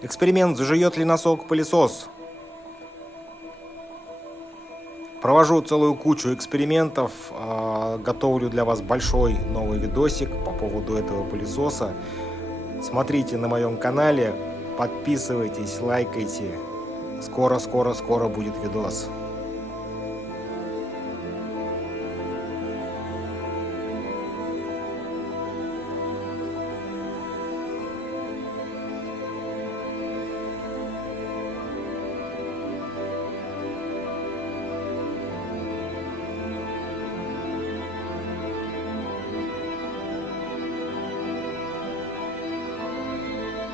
Эксперимент, зажует ли носок пылесос. Провожу целую кучу экспериментов, готовлю для вас большой новый видосик по поводу этого пылесоса. Смотрите на моем канале, подписывайтесь, лайкайте. Скоро будет видос.